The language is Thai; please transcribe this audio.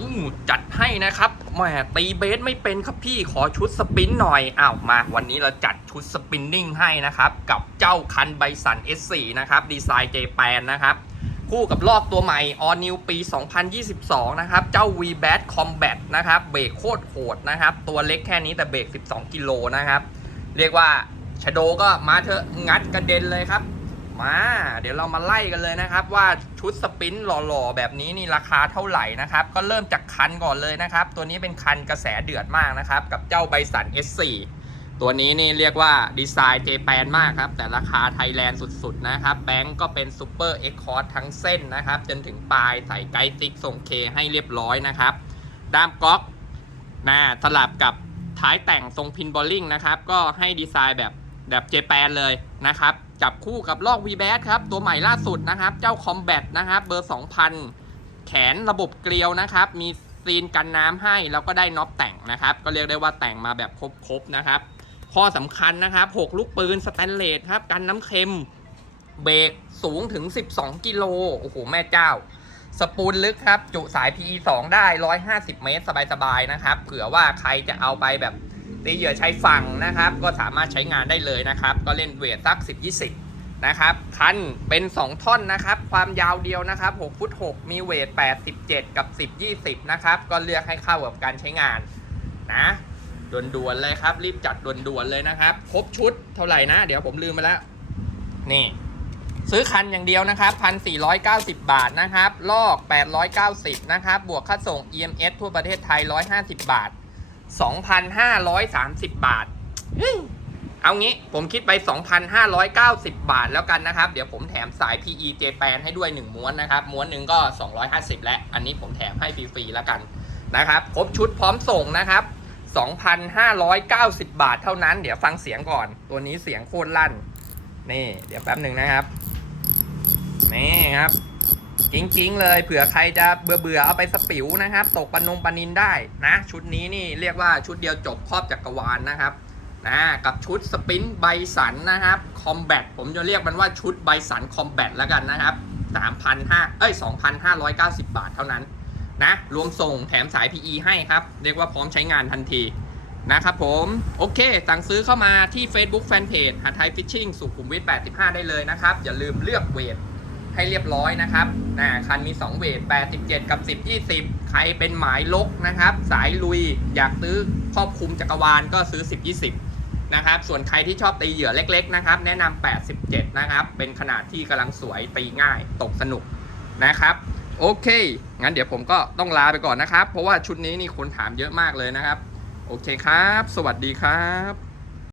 อู้จัดให้นะครับ แหมตีเบสไม่เป็นครับพี่ขอชุดสปินหน่อยอ้าวมาวันนี้เราจัดชุดสปินนิ่งให้นะครับ กับเจ้าคันไบสัน S4 นะครับ ดีไซน์เจแปนนะครับ คู่กับลอกตัวใหม่ All New ปี 2022 นะครับ เจ้า V b a t Combat นะครับเบรกโคตรโหดนะครับ ตัวเล็กแค่นี้แต่เบรก12กิโลนะครับ เรียกว่าชโดก็มาเถอะงัดกระเด็นเลยครับมาเดี๋ยวเรามาไล่กันเลยนะครับว่าชุดสปินหล่อ ๆ แบบนี้ นี่ ราคาเท่าไหร่นะครับ ก็เริ่มจากคันก่อนเลยนะครับ ตัวนี้เป็นคันกระแสเดือดมากนะครับ กับเจ้าไบสัน S4 ตัวนี้นี่เรียกว่า ดีไซน์เจแปนมากครับ แต่ราคาไทยแลนด์สุด ๆนะครับแบงก์ก็เป็นซูเปอร์เอ็กคอร์ทั้งเส้นนะครับ จนถึงปลายใส่ไกด์ติ๊กส่งเคให้เรียบร้อยนะครับ ด้ามก๊อกนะสลับกับท้ายแต่งทรงพินบอลลิงนะครับก็ให้ดีไซน์แบบแบบเจแปนเลยนะครับจับคู่กับลอกวีแบสครับ ตัวใหม่ล่าสุดนะครับ เจ้าคอมแบทนะครับ เบอร์ 2000 แขนระบบเกลียวนะครับ มีซีนกันน้ำให้แล้วก็ได้น็อตแต่งนะครับ ก็เรียกได้ว่าแต่งมาแบบครบๆนะครับ ข้อสำคัญนะครับ 6 ลูกปืนสแตนเลส ครับ กันน้ำเค็มเบรกสูงถึง 12 กิโลโอ้โห แม่เจ้า สปูลลึกครับ จุสาย PE 2ได้ 150 เมตร สบายๆนะครับเผื่อว่าใครจะเอาไปแบบตีเหยื่อชายฝั่งนะครับก็สามารถใช้งานได้เลยนะครับ ก็เล่นเวทสัก 10 20นะครับคันเป็น 2ท่อนนะครับความยาวเดียวนะครับ6ฟุต6มีเวท8 17กับ 10 20นะครับก็เลือกให้เข้ากับการใช้งานนะด่วนๆเลยครับรีบจัดด่วนๆเลยนะครับ ครบชุดเท่าไหร่นะเดี๋ยวผมลืมไปแล้วนี่ซื้อคันอย่างเดียวนะครับพันสี่ร้อยเกาสิบบาทนะครับลอกแปดร้อยเก้าสิบนะครับบวกค่าส่ง EMS ทั่วประเทศไทยร้0อยหาสิบบาท2,530 บาท เอางี้ ผมคิดไป 2,590 บาทแล้วกันนะครับ เดี๋ยวผมแถมสาย PE เจแปนให้ด้วย 1 ม้วนนะครับ ม้วนหนึ่งก็ 250 แล้วอันนี้ผมแถมให้ฟรีๆ แล้วกันนะครับ ครบชุดพร้อมส่งนะครับ 2,590 บาทเท่านั้น เดี๋ยวฟังเสียงก่อน ตัวนี้เสียงโคตรลั่น นี่ เดี๋ยวแป๊บหนึ่งนะครับนี่ครับจริง ๆ เลยเผื่อใครจะเบื่อเบื่อเอาไปสปิวนะครับ ตกปนงปนินได้นะ ชุดนี้นี่ เรียกว่าชุดเดียวจบครอบจักกรวาลนนะครับนะกับชุดสปินไบสันนะครับคอมแบทผมจะเรียกมันว่าชุดไบสันคอมแบทแล้วกันนะครับ3,500เอ้ย2,590 บาทเท่านั้นนะรวมส่งแถมสาย PE ให้ครับ เรียกว่าพร้อมใช้งานทันที นะครับผม โอเค สั่งซื้อเข้ามาที่ Facebook Fanpage หาไทยฟิชชิ่งสุขุมวิท85ได้เลยนะครับอย่าลืมเลือกเวทให้เรียบร้อยนะครับนะคันมี 2 เวท87กับ 10 20 ใครเป็นหมายลกนะครับ สายลุยอยากซื้อครอบคุมจักรวาลก็ซื้อ10 20นะครับ ส่วนใครที่ชอบตีเหยื่อเล็ก ๆ นะครับ แนะนำ87 นะครับ เป็นขนาดที่กำลังสวยตีง่ายตกสนุกนะครับ โอเค งั้นเดี๋ยวผมก็ต้องลาไปก่อนนะครับ เพราะว่าชุดนี้นี่คนถามเยอะมากเลยนะครับ โอเคครับ สวัสดีครับ